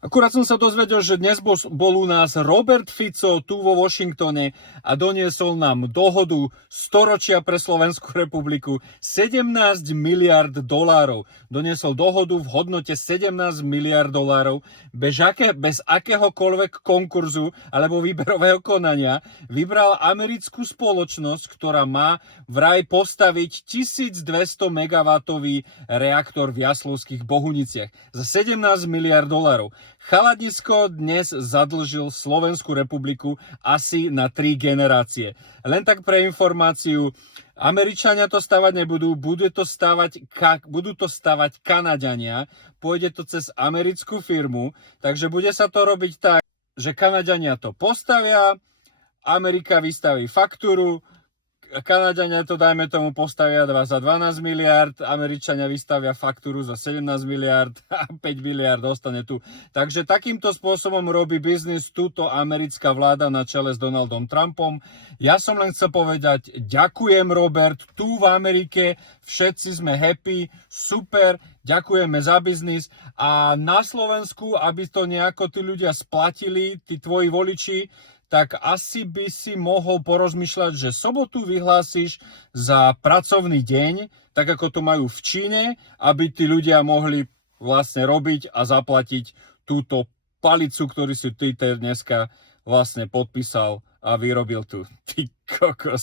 Akurát som sa dozvedel, že dnes bol u nás Robert Fico tu vo Washingtone a doniesol nám dohodu storočia pre Slovenskú republiku 17 miliard dolárov. Doniesol dohodu v hodnote 17 miliard dolárov bez akéhokoľvek konkurzu alebo výberového konania. Vybral americkú spoločnosť, ktorá má vraj postaviť 1200 megawattový reaktor v Jaslovských Bohuniciach za 17 miliard dolárov. Chaladisko dnes zadlžil Slovenskú republiku asi na 3 generácie. Len tak pre informáciu, Američania to stavať nebudú, budú to stavať Kanaďania, pôjde to cez americkú firmu, takže bude sa to robiť tak, že Kanaďania to postavia, Amerika vystaví faktúru, Kanaďania to, dajme tomu, postavia za 12 miliard, Američania vystavia faktúru za 17 miliard a 5 miliard ostane tu. Takže takýmto spôsobom robí biznis túto americká vláda na čele s Donaldom Trumpom. Ja som len chcel povedať, ďakujem Robert, tu v Amerike všetci sme happy, super, ďakujeme za biznis a na Slovensku, aby to nejako tí ľudia splatili, tí tvoji voliči, tak asi by si mohol porozmýšľať, že sobotu vyhlásiš za pracovný deň, tak ako to majú v Číne, aby tí ľudia mohli vlastne robiť a zaplatiť túto palicu, ktorú si Twitter dneska vlastne podpísal a vyrobil tu. Ty kokos.